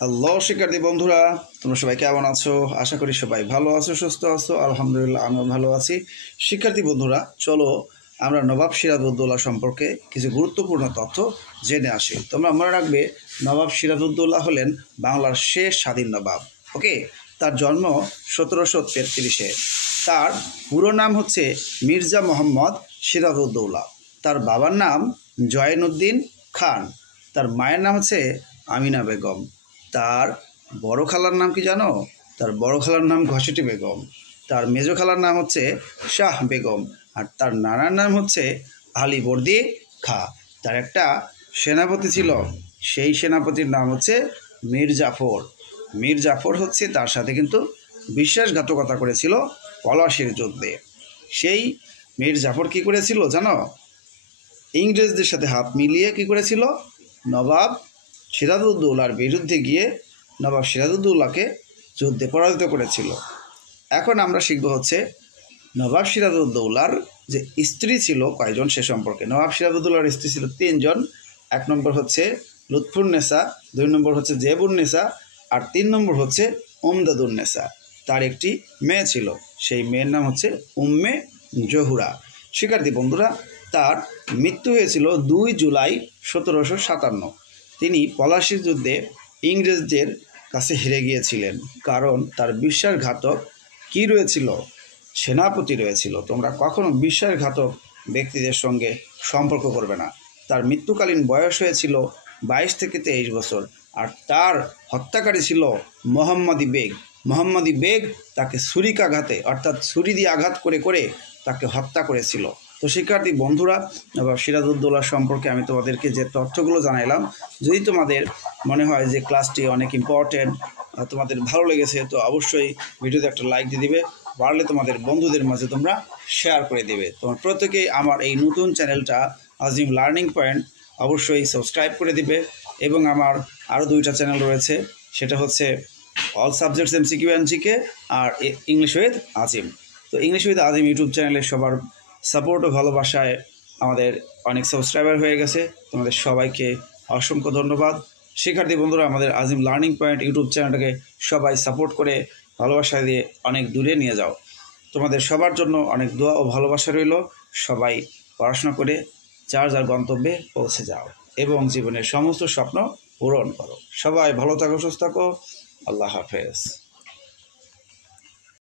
Hello শিক্ষার্থী বন্ধুরা, তোমরা সবাই কেমন আছো? আশা করি সবাই ভালো আছো, সুস্থ আছো। আলহামদুলিল্লাহ, আমিও ভালো আছি। শিক্ষার্থী বন্ধুরা, চলো আমরা নবাব সিরাজউদ্দৌলা সম্পর্কে কিছু গুরুত্বপূর্ণ তথ্য জেনে আসি। তোমরা মনে রাখবে, নবাব সিরাজউদ্দৌলা হলেন বাংলার শেষ স্বাধীন নবাব। ওকে, তার জন্ম 1733-এ। তার পুরো নাম হচ্ছে মির্জা মোহাম্মদ সিরাজউদ্দৌলা। তার বাবার নাম জয়নুদ্দিন খান। তার মায়ের নাম হচ্ছে আমিনা বেগম। তার বড় খালার নাম কি জানো? তার বড় খালার নাম ঘসেটি বেগম। তার মেজ খালার নাম হচ্ছে শাহ বেগম। আর তার নানার নাম হচ্ছে আলীবর্দী খা। তার একটা সেনাপতি ছিল, সেই সেনাপতির নাম হচ্ছে মীর জাফর। মীর জাফর হচ্ছে তার সাথে কিন্তু বিশ্বাসঘাতকতা করেছিল পলাশির যুদ্ধে। সেই মীর জাফর কি করেছিল জানো? ইংরেজদের সাথে হাত মিলিয়ে কি করেছিল? নবাব সিরাজউদ্দৌলার বিরুদ্ধে গিয়ে নবাব সিরাজউদ্দৌলাকে যুদ্ধে পরাজিত করেছিল। এখন আমরা শিখব হচ্ছে নবাব সিরাজউদ্দৌলার যে স্ত্রী ছিল কয়জন সে সম্পর্কে। নবাব সিরাজউদ্দৌলার স্ত্রী ছিল 3 জন। 1 নম্বর হচ্ছে লুৎফুন্নেসা, 2 নম্বর হচ্ছে জেবুন্নেসা, আর 3 নম্বর হচ্ছে উমদাদুন্নেসা। তার একটি মেয়ে ছিল, সেই মেয়ের নাম হচ্ছে উম্মে জহুরা। শিক্ষার্থী বন্ধুরা, তার মৃত্যু হয়েছিল 2 জুলাই 1757। তিনি পলাশির যুদ্ধে ইংরেজদের কাছে হেরে গিয়েছিলেন, কারণ তার বিশ্বাসঘাতক কি রয়েছিল? সেনাপতি রয়েছিল। তোমরা কখনো বিশ্বাসঘাতক ব্যক্তিদের সঙ্গে সম্পর্ক করবে না। তার মৃত্যুকালীন বয়স হয়েছিল 22 থেকে 23 বছর। আর তার হত্যাকারী ছিল মোহাম্মদী বেগ। মোহাম্মদী বেগ তাকে ছুরিকাঘাতে, অর্থাৎ ছুরি দিয়ে আঘাত করে করে তাকে হত্যা করেছিল। তো শিক্ষার্থী বন্ধুরা, নবাব সিরাজউদ্দৌলা সম্পর্কে আমি তোমাদেরকে যে তথ্যগুলো জানাইলাম, যদি তোমাদের মনে হয় যে ক্লাসটি অনেক ইম্পর্টেন্ট, তোমাদের ভালো লেগেছে, তো অবশ্যই ভিডিওতে একটা লাইক দিয়ে দিবে। পারলে তোমাদের বন্ধুদের মাঝে তোমরা শেয়ার করে দেবে। তোমরা প্রত্যেকেই আমার এই নতুন চ্যানেলটা আজিম লার্নিং পয়েন্ট অবশ্যই সাবস্ক্রাইব করে দিবে। এবং আমার আরও 2টা চ্যানেল রয়েছে, সেটা হচ্ছে all subjects MCQ and GK আর ইংলিশ উইথ আজিম। তো ইংলিশ উইথ আজিম ইউটিউব চ্যানেলে সবার সাপোর্ট ও ভালোবাসায় আমাদের অনেক সাবস্ক্রাইবার হয়ে গেছে। তোমাদের সবাইকে অসংখ্য ধন্যবাদ। শিক্ষার্থী বন্ধুরা, আমাদের আজিম লার্নিং পয়েন্ট ইউটিউব চ্যানেলটাকে সবাই সাপোর্ট করে ভালোবাসা দিয়ে অনেক দূরে নিয়ে যাও। তোমাদের সবার জন্য অনেক দোয়া ও ভালোবাসা রইল। সবাই পড়াশোনা করে যার যার গন্তব্যে পৌঁছে যাও এবং জীবনের সমস্ত স্বপ্ন পূরণ করো। সবাই ভালো থাকো, সুস্থ থাকো। আল্লাহ হাফেজ।